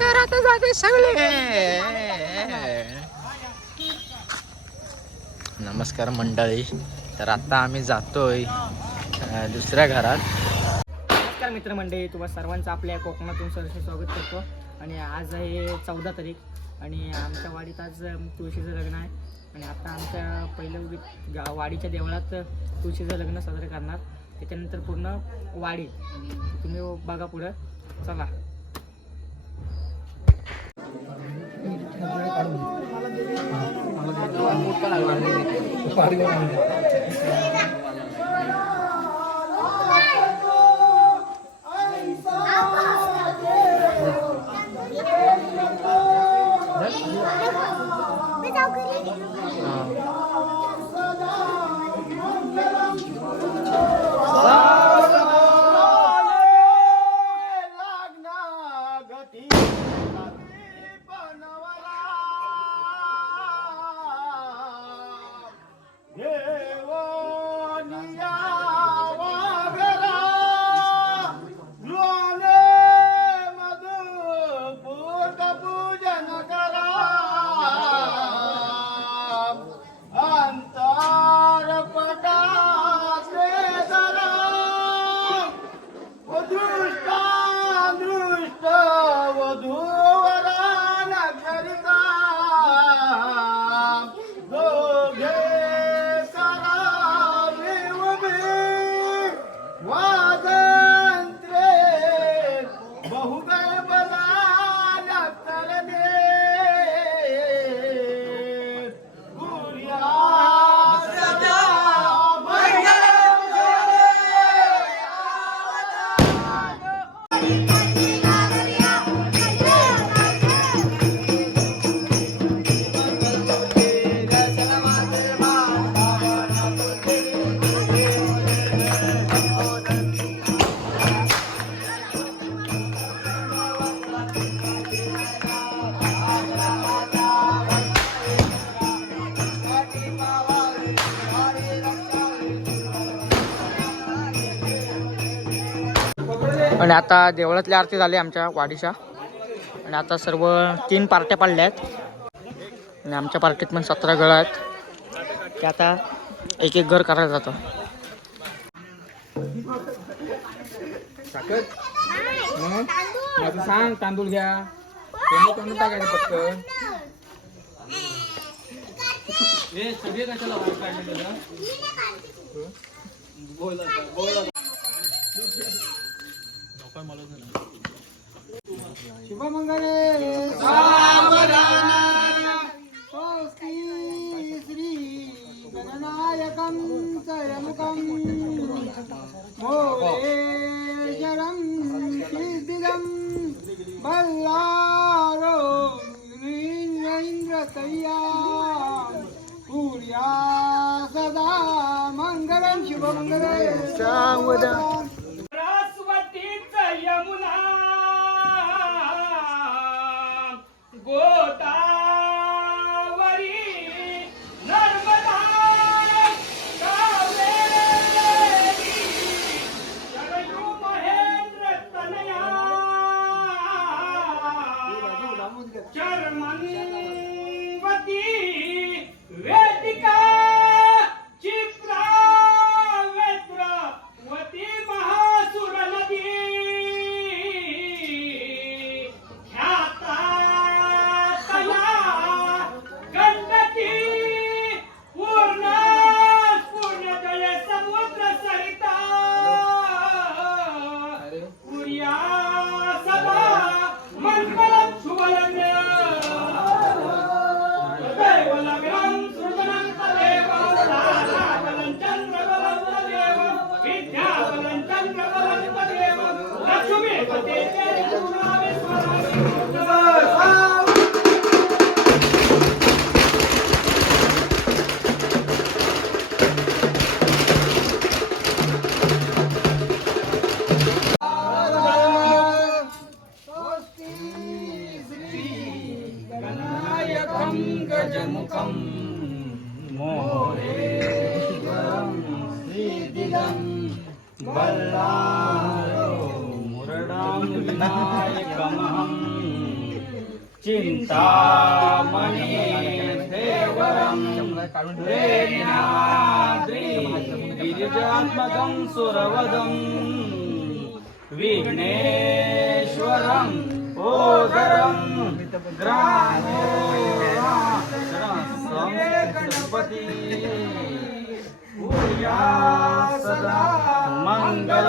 तर आता जाते सगळे नमस्कार मंडळी. तर आता आम्ही जातोय दुसऱ्या घरात. नमस्कार मित्रमंडळी तुम्हा सर्वांचं आपल्या कोकणातून सहर्ष स्वागत करतो. आणि आज आहे चौदा तारीख आणि आमच्या वाडीत आज तुळशीचं लग्न आहे. आणि आता आमच्या पहिलं वाडीच्या देवळात तुळशीचं लग्न साजरं करणार. त्याच्यानंतर पूर्ण वाडी. तुम्ही बघा पुढं. चला. आणि आता देवळातली आरती झाली आमच्या वाडीच्या. आणि आता सर्व तीन पार्ट्या पाडल्या आहेत. आणि आमच्या पार्टीत पण सतरा गळ आहेत. ते आता एक एक घर करायला जातो. माझं सांग तांदूळ घ्या. कोणी कोणी टाकायचं पटकन सगळे कशाला बाहेर काढलेलं शुभमंगले स्वस्ति श्री गणनायकं चयमुखं मोरेश्वरं सिद्धिदं बल्लारो इन्द्रतया कुर्या सदा मङ्गलं शुभमङ्गले मुरडामुविनायकमहं चिन्तामणि देवरं प्रेम्याद्रि गिरिजात्मकं सुरवदं विघ्नेश्वरम् ओदरं ग्रामो गणपती सदा मंगल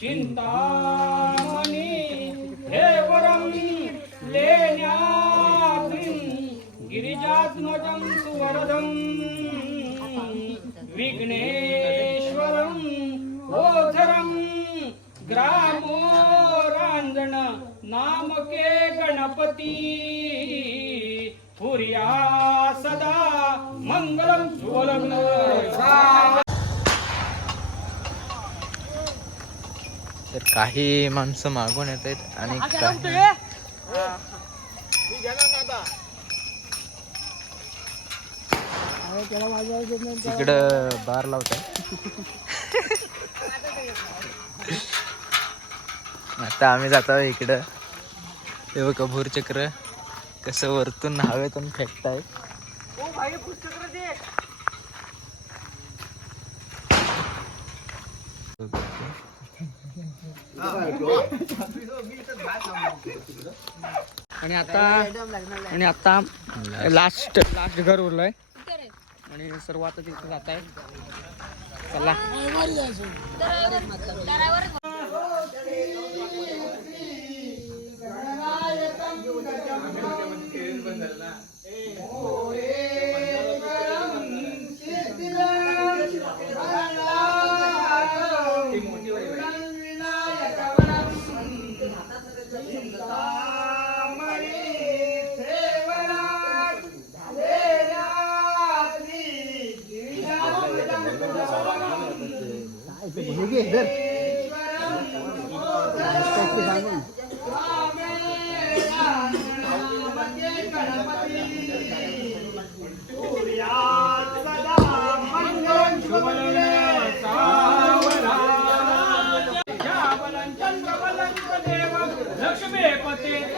चिंतामणी हे वरम लेण्याद्रिं गिरिजात्मजं सुवरदं विघ्नेश्वरं ओझरं ग्रामो रांजण नामके गणपती पुर्या सदा मंगलम सुवलग्न तर काही माणसं मागून येत आहेत आणि तिकडं बार लावत आता आम्ही जातो इकडं. हे बघ भूरचक्र कसं वरतून हवेतून फेकताय आणि आता आणि आता लास्ट लास्ट घर उरलंय. आणि सर्व आता तिथे जात आहे चला. घे धर लक्ष्मी पते